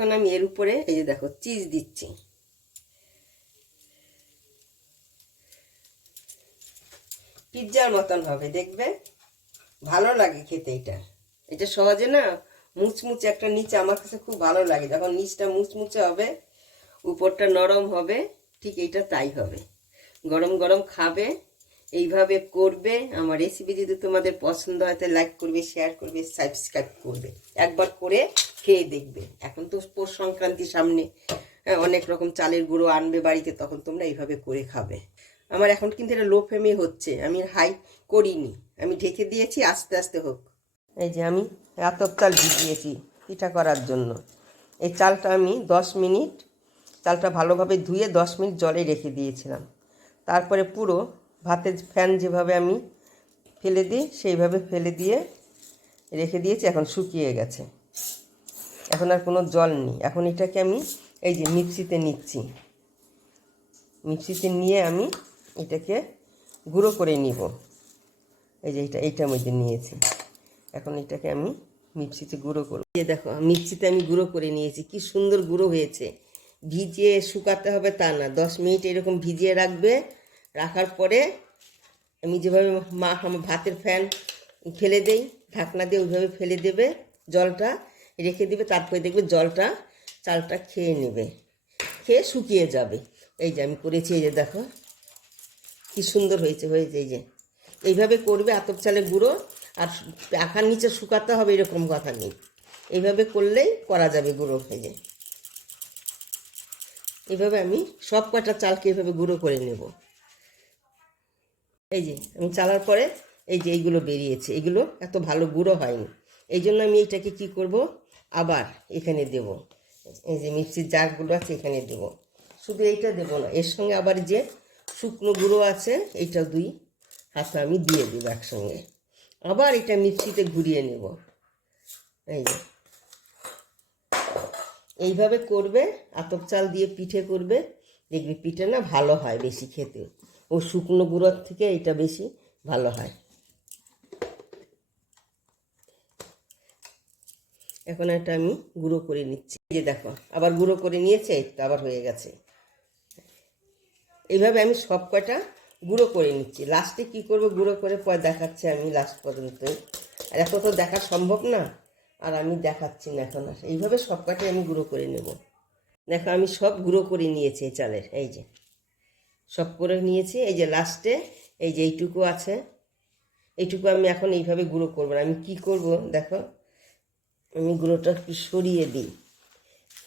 এখন আমি এর উপরে এই যে দেখো চিজ দিচ্ছি। পিৎজার মতন হবে, দেখবে ভালো লাগে খেতে। এটা সহজে না মুচমুচে একটা নিচে, আমার কাছে খুব ভালো লাগে যখন নিচটা মুচমুচে হবে উপরটা নরম হবে। ঠিক এইটা তাই হবে, গরম গরম খাবে, এইভাবে করবে। আমার রেসিপি যদি তোমাদের পছন্দ হয় তাহলে লাইক করবে, শেয়ার করবে, সাবস্ক্রাইব করবে, একবার করে খেয়ে দেখবে। এখন তো পৌষ সংক্রান্তির সামনে, অনেক রকম চালের গুঁড়ো আনবে বাড়িতে, তখন তোমরা এইভাবে করে খাবে। আমার এখন কিন্তু এটা লো ফ্লেমে হচ্ছে, আমি হাই করিনি, আমি ঢেকে দিয়েছি, আস্তে আস্তে হোক। এই যে আমি আতপ চাল ভিজিয়েছি পিঠা করার জন্য। এই চালটা আমি 10 মিনিট, চালটা ভালোভাবে ধুয়ে 10 মিনিট জলে রেখে দিয়েছিলাম। তারপরে পুরো ভাতের ফ্যান যেভাবে আমি ফেলে দিই সেইভাবে ফেলে দিয়ে রেখে দিয়েছি, এখন শুকিয়ে গেছে, এখন আর কোনো জল নেই। এখন এটাকে আমি এই যে মিক্সিতে নিচ্ছি, মিক্সিতে নিয়ে আমি এটাকে গুঁড়ো করে নিব। এই যে এইটার মধ্যে নিয়েছি, এখন এটাকে আমি মিক্সিতে গুঁড়ো করব। এই দেখো মিক্সিতে আমি গুঁড়ো করে নিয়েছি, কি সুন্দর গুঁড়ো হয়েছে। ভিজিয়ে শুকাতে হবে তা না, 10 মিনিট এরকম ভিজিয়ে রাখবে। রাখার পরে আমি যেভাবে আমার ভাতের ফ্যান ফেলে দেই ঢাকনা দিয়ে, ওইভাবে ফেলে দেবে, জলটা রেখে দেবে। তারপরে দেখবে জলটা চালটা খেয়ে নেবে, খেয়ে শুকিয়ে যাবে। এই যে আমি করেছি, এই যে দেখো কি সুন্দর হয়েছে। এই যে এইভাবে করবে আতপ চালের গুঁড়ো। আর আখার নিচে শুকাতে হবে এরকম কথা নেই, এইভাবে করলেই করা যাবে গুঁড়ো। এই যে এইভাবে আমি সব কটা চালকে এইভাবে গুঁড়ো করে নেব। এই যে আমি চালার পরে এই যে এইগুলো বেরিয়েছে, এগুলো এত ভালো গুঁড়ো হয়নি, এই জন্য আমি এইটাকে কি করব, আবার এখানে দেব। এই যে মিক্সির জারগুলো আছে এখানে দেব। শুধু এইটা দেব না, এর সঙ্গে আবার যে শুকনো গুঁড়ো আছে এইটা 2 হাতে আমি দিয়ে দেবো একসঙ্গে। আবার এটা মিক্সিতে ঘুরিয়ে নেব। এই যে এইভাবে করবে, আতপ চাল দিয়ে পিঠে করবে, দেখবে পিঠে না ভালো হয় বেশি খেতে। ও শুকনো গুঁড়োর থেকে এটা বেশি ভালো হয়। এখন এটা আমি গুঁড়ো করে নিচ্ছি। এই যে দেখো আবার গুঁড়ো করে নিয়েছে, এই তো আবার হয়ে গেছে। এইভাবে আমি সব কয়টা গুঁড়ো করে নিচ্ছি। লাস্টে কি করব গুঁড়ো করে পরে দেখাচ্ছি আমি লাস্ট পর্যন্ত। আর এত তো দেখা সম্ভব না, আর আমি দেখাচ্ছি না এখন। আর এইভাবে সব কয়টাই আমি গুঁড়ো করে নেব। দেখো আমি সব গুঁড়ো করে নিয়েছি এই চালের, এই যে সব করে নিয়েছি। এই যে লাস্টে এই যে এইটুকু আছে, এইটুকু আমি এখন এইভাবে গুঁড়ো করবো না। আমি কি করব দেখো, আমি গুঁড়োটা একটু সরিয়ে দিই,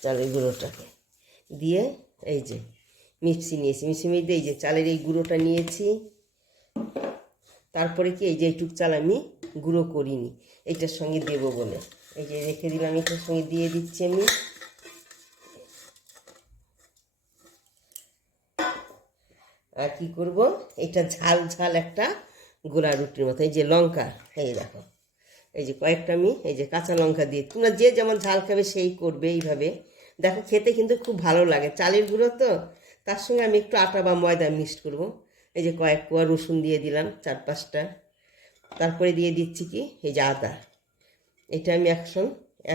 চালের গুঁড়োটাকে দিয়ে এই যে মিক্সি নিয়েছি, মিক্সি মধ্যে এই যে চালের এই গুঁড়োটা নিয়েছি। তারপরে কি এই যে এইটুক চাল আমি গুঁড়ো করিনি, এইটার সঙ্গে দেবো বলে এই যে রেখে দিলাম, এটার সঙ্গে দিয়ে দিচ্ছি আমি। আর কি করব, এটা ঝাল ঝাল একটা গোলা রুটির মতো। এই যে লঙ্কা, এই দেখো এই যে কয়েকটা আমি এই যে কাঁচা লঙ্কা দিয়ে, তোমরা যে যেমন ঝাল খাবে সেই করবে এইভাবে। দেখো খেতে কিন্তু খুব ভালো লাগে, চালের গুঁড়ো তো, তার সঙ্গে আমি একটু আটা বা ময়দা মিক্সড করব। এই যে কয়েক কোয়া রসুন দিয়ে দিলাম 4-5টা। তারপরে দিয়ে দিচ্ছি কি এই যে আদা, এটা আমি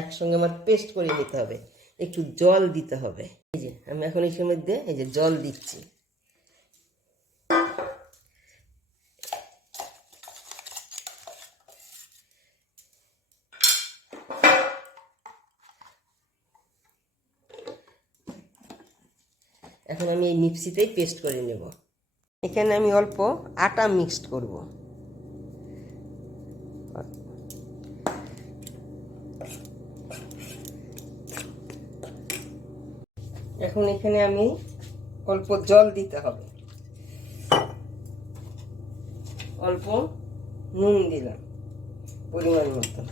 একসঙ্গে আমার পেস্ট করে নিতে হবে, একটু জল দিতে হবে। এই যে আমি এখন এর মধ্যে এই যে জল দিচ্ছি। এখন আমি এই মিক্সিতেই পেস্ট করে নেব। এখানে আমি অল্প আটা মিক্সড করব। এখন এখানে আমি অল্প জল দিতে হবে, অল্প নুন দিলাম পরিমাণ মতো।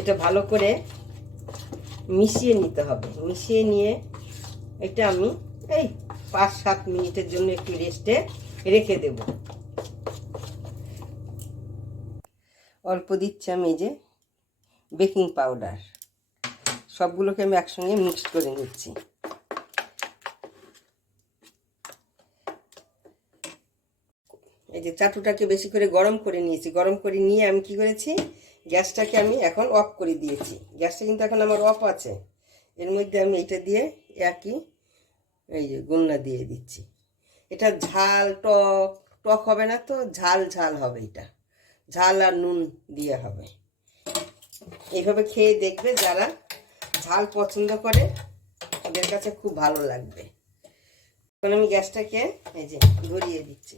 এটা ভালো করে মিশিয়ে নিতে হবে। মিশিয়ে নিয়ে এটা আমি এই 5-7 মিনিটের জন্য একটু রেস্টে রেখে দেব। অল্প দিচ্ছি আমি এই যে বেকিং পাউডার, সবগুলোকে আমি একসঙ্গে মিক্সড করে নিচ্ছি। এই যে চাটুটাকে বেশি করে গরম করে নিয়েছি। গরম করে নিয়ে আমি কি করেছি, গ্যাসটাকে আমি এখন অফ করে দিয়েছি। গ্যাসটা কিন্তু এখন আমার অফ আছে। এর মধ্যে আমি এটা দিয়ে একই এই যে গোলনা দিয়ে দিচ্ছি। এটা ঝাল টক টক হবে না তো, ঝাল ঝাল হবে। এটা ঝাল আর নুন দিয়ে হবে। এইভাবে খেয়ে দেখবে, যারা ঝাল পছন্দ করে ওদের কাছে খুব ভালো লাগবে। এখন আমি গ্যাসটাকে এই যে ধরিয়ে দিচ্ছি।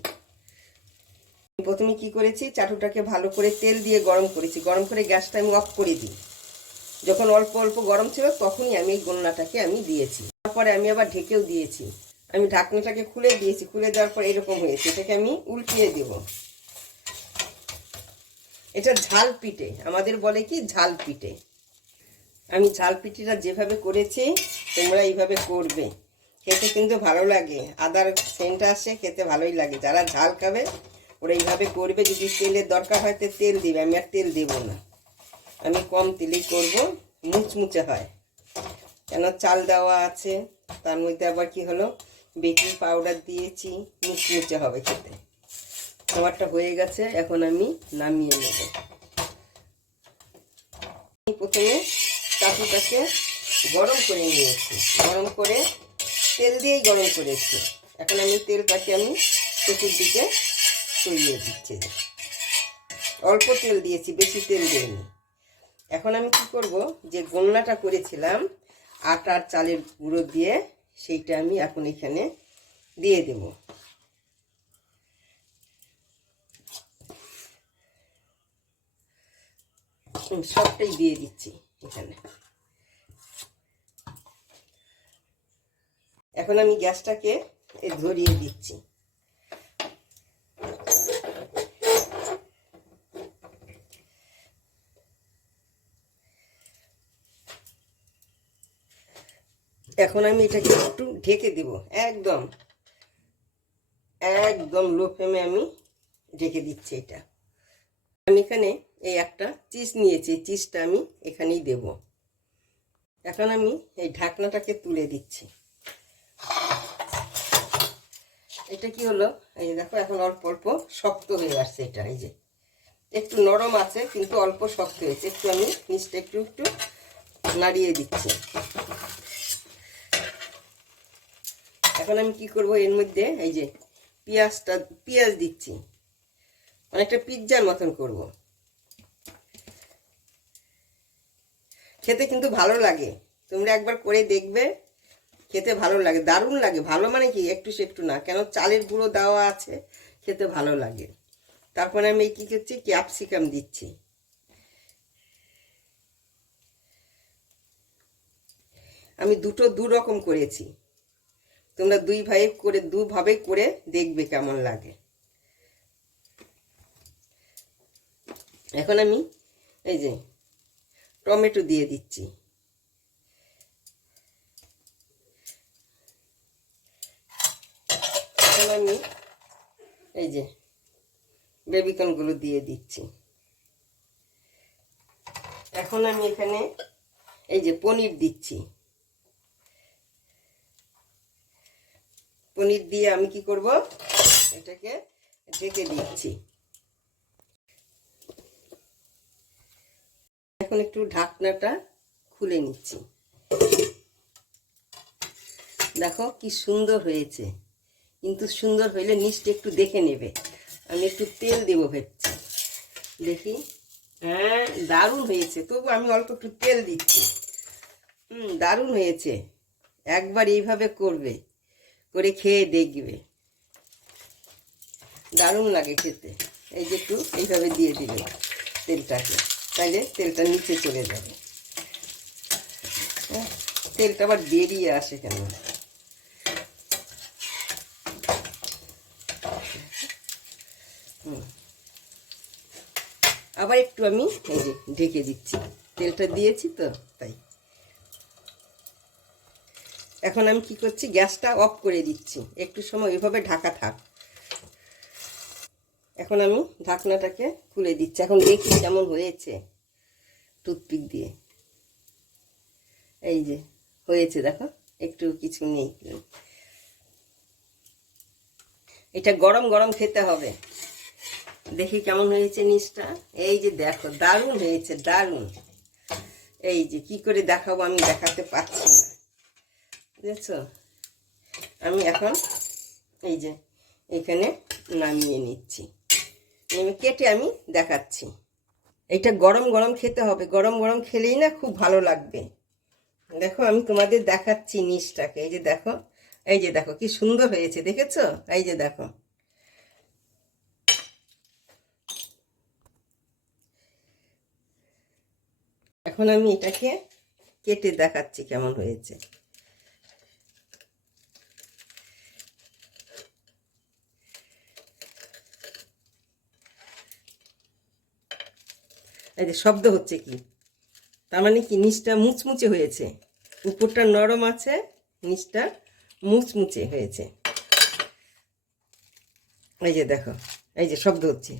প্রথমে কি করেছি, চাটুটাকে ভালো করে তেল দিয়ে গরম করেছি। গরম করে গ্যাসটা আমি অফ করে দিই। যখন অল্প অল্প গরম ছিল তখনই আমি এই গোলনাটাকে আমি দিয়েছি। তারপরে আমি আবার ঢেকেও দিয়েছি। আমি ঢাকনাটাকে খুলে দিয়েছি। খুলে দেওয়ার পর এরকম হয়েছে। এটাকে আমি উল্টিয়ে দেব। এটা ঝাল পিঠে, আমাদের বলে কি ঝাল পিঠে। আমি ঝাল পিঠেটা যেভাবে করেছি তোমরা এইভাবে করবে, খেতে কিন্তু ভালো লাগে। আদার সেন্ট আসে, খেতে ভালোই লাগে। যারা ঝাল খাবে ওরা এইভাবে করবে। যদি তেলের দরকার হয় তো তেল দিবে, আমি আর তেল দেব না। আমি কম তেলেই করব, মুচমুচে হয়। কেন চাল দেওয়া আছে, তার মধ্যে আবার কি হলো বেকিং পাউডার দিয়েছি, মুচমুচে হবে খেতে। খাবারটা হয়ে গেছে, এখন আমি নামিয়ে নেব। প্রথমে চাটুটাকে গরম করে নিয়েছি। গরম করে তেল দিয়েই গরম করেছি। এখন আমি তেলটাকে আমি চতুর্দিকে ছড়িয়ে দিচ্ছি। অল্প তেল দিয়েছি, বেশি তেল দিইনি। এখন আমি কি করব, যে গোলনাটা করেছিলাম আটা আর চালের গুঁড়ো দিয়ে, সেইটা আমি এখন এখানে দিয়ে দেব। সবটাই দিয়ে দিচ্ছি এখানে। এখন আমি গ্যাসটাকে ধরিয়ে দিচ্ছি। এখন আমি এটাকে একটু ঢেকে দেব। একদম একদম লো ফ্লেমে আমি ঢেকে দিচ্ছি। এটা আমি এখানে এই একটা চিজ নিয়েছি, চিজটা আমি এখানেই দেব। এখন আমি এই ঢাকনাটাকে তুলে দিচ্ছি। এটা কি হলো, এই যে দেখো এখন অল্প অল্প শক্ত হয়ে আসছে। এটা এই যে একটু নরম আছে কিন্তু অল্প শক্ত হয়েছে। একটু আমি নিচটা একটু একটু নাড়িয়ে দিচ্ছি। এখন আমি কি করব, এর মধ্যে এই যে পেঁয়াজ দিচ্ছি। অনেকটা পিৎজার মতন করব। খেতে কিন্তু ভালো লাগে, তোমরা একবার করে দেখবে। খেতে ভালো লাগে, দারুণ লাগে। ভালো মানে কি একটু সেটু না, কেন চালের গুঁড়ো দেওয়া আছে, খেতে ভালো লাগে। তারপরে আমি কি করছি, ক্যাপসিকাম দিচ্ছি। আমি দু রকম করেছি, তোমরা দুভাবে করে দেখবে কেমন লাগে। এখন আমি এই যে টমেটো দিয়ে দিচ্ছি। এখন আমি এই যে বেবিকর্নগুলো দিয়ে দিচ্ছি। এখন আমি এখানে এই যে পনির দিচ্ছি। পনির দিয়ে আমি কি করব, এটাকে ঢেকে দিচ্ছি। এখন একটু ঢাকনাটা খুলে নিচ্ছি। দেখো কি সুন্দর হয়েছে, কিন্তু সুন্দর হইলে নিচটা একটু দেখে নেবে। আমি একটু তেল দেবো ভাবছি, দেখি। হ্যাঁ দারুণ হয়েছে, তবু আমি অল্প একটু তেল দিচ্ছি। দারুণ হয়েছে। একবার এইভাবে করবে, করে খেয়ে দেখবে, দারুণ লাগে খেতে। এই যে একটু এইভাবে দিয়ে দিবে তেলটাকে, তাইলে তেলটা নিচে চলে যাবে। তেলটা আবার বেরিয়ে আসে কেন। আবার একটু আমি এই যে ঢেকে দিচ্ছি, তেলটা দিয়েছি তো তাই। এখন আমি কি করছি, গ্যাসটা অফ করে দিচ্ছি। একটু সময় ওইভাবে ঢাকা থাক। এখন আমি ঢাকনাটাকে খুলে দিচ্ছি। এখন দেখি কেমন হয়েছে টুথপিক দিয়ে। এই যে হয়েছে, দেখো একটু কিছু নেই। এটা গরম গরম খেতে হবে। দেখি কেমন হয়েছে নিচটা। এই যে দেখো, দারুণ হয়েছে, দারুণ। এই যে কি করে দেখাবো, আমি দেখাতে পারছি না, বুঝেছো? আমি এখন এই যে এখানে নামিয়ে নিচ্ছি, কেটে আমি দেখাচ্ছি। এটা গরম গরম খেতে হবে, গরম গরম খেলেই না খুব ভালো লাগবে। দেখো আমি তোমাদের দেখাচ্ছি নিচটাকে, এই যে দেখো, এই যে দেখো কি সুন্দর হয়েছে, দেখেছো? এই যে দেখো, এখন আমি এটাকে কেটে দেখাচ্ছি কেমন হয়েছে। এই যে শব্দ হচ্ছে কি, তার মানে কি নিচটা মুচমুচে হয়েছে, উপরটা নরম আছে, নিচটা মুচমুচে হয়েছে। এই যে দেখো, এই যে শব্দ হচ্ছে।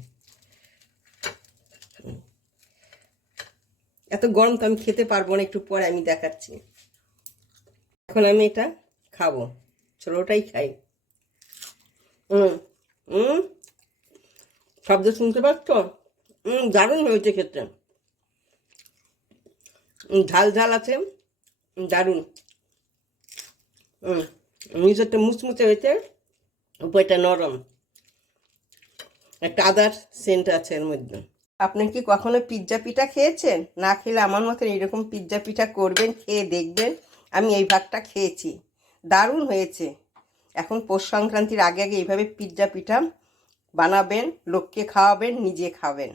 এত গরম তো আমি খেতে পারবো না, একটু পরে আমি দেখাচ্ছি। এখন আমি এটা খাবো, ছোটোটাই খাই। হুম হুম, শব্দ শুনতে পাচ্ছ? দারুণ হয়েছে খেতে, ঝাল ঝাল আছে, দারুণ। নিচেরটা মুচমুচে হয়েছে, উপরটা নরম, একটা আদার সেন্ট আছে এর মধ্যে। আপনি কি কখনো পিৎজা পিঠা খেয়েছেন? না খেলে আমার মতন এরকম পিৎজা পিঠা করবেন, খেয়ে দেখবেন। আমি এই ভাগটা খেয়েছি, দারুণ হয়েছে। এখন পৌষ সংক্রান্তির আগে আগে এইভাবে পিৎজা পিঠা বানাবেন, লোককে খাওয়াবেন, নিজে খাবেন।